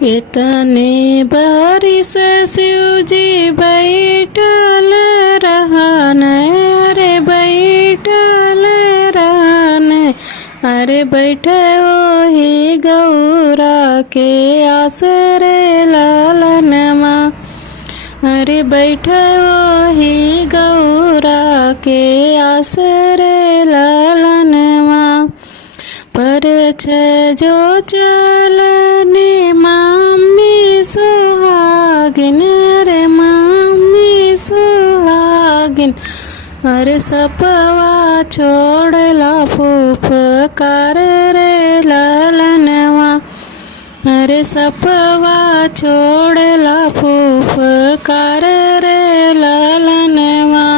इतने बारिश शिवजी बैठल रहन, अरे बैठल रहन, अरे बैठे वही गौरा के आसरे लालनमा, अरे बैठे वही गौरा के आसरे लालनमा। पर जो चलने मम्मी सुहागिन, रे मम्मी सुहागिन, अरे सपवा छोड़ला फुफकार रे लालनवा, अरे सपवा छोड़ला फुफकार रे लालनवा।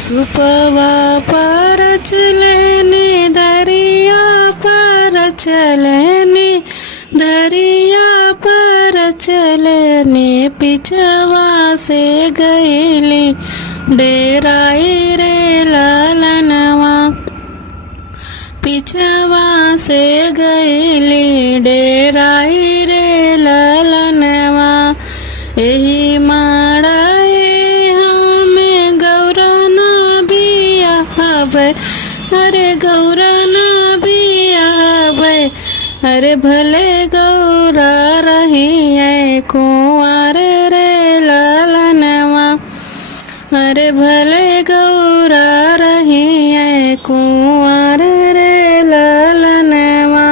सुपवा पर चलने दरिया पर चलने, दरिया पर चलने, पिछवा से गईली डेराई रे लालनवा, पिछवा से गईली डेराई रे लालनवा। यही माड़ाए हमें गौरा ना बिया हवे, अरे गौरा ना बिया हवे, अरे भले गौरा रही है कुंवर रे लालनवा, अरे भले गौरा रही है कुंवर रे लालनवा।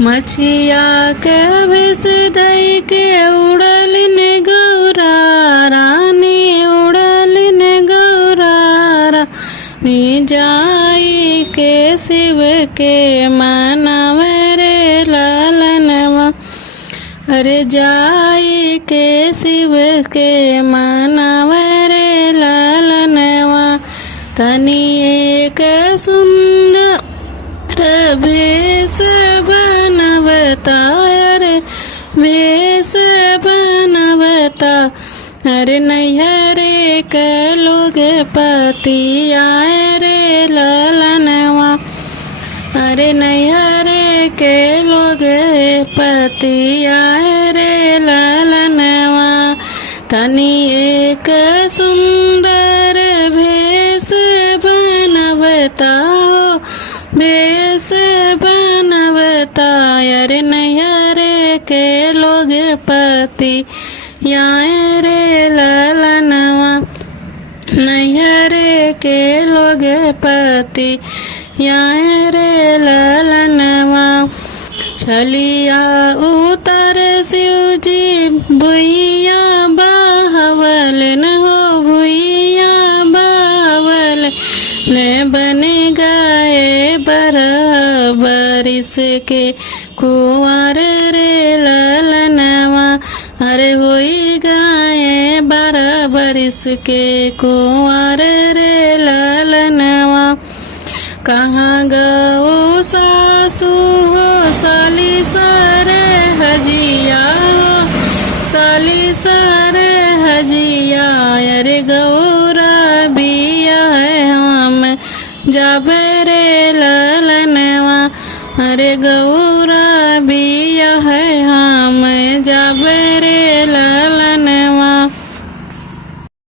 मछिया के विष दई के उड़लिन गौरा रानी, उड़लिन गौरा रानी, जाई के शिव के मनावे रे लालनवा, अरे जाई के शिव के मनावे रे लालनवा। तनी एक सुंदर भेष बनवता, अरे भेष बनवता, अरे नैहरे के लोग पति आए रे लालनवा, अरे नैहरे के लोग पति आए रे लालनवा। तनी एक सुंदर भेष बनवता, भेष बनवता, अरे नैहरे के लोग पति आए रे लालनवा, नैहरे के लोग पति आए रे लालनवा। छलिया उतर शिवजी भुइया बाहवल न हो, भुइया बाहवल ने बन गए बरिस के कुंवर रे लालनवा, अरे होई गए बरिस के कुंवर रे लालनवा। कहाँ गऊ सासू हो साली सरे हजिया हो, साली सरे हजिया, अरे गौरा बिया है हम जाबे रे लालनवा, अरे गौरा बिया है हम जाबे रे लालनवा।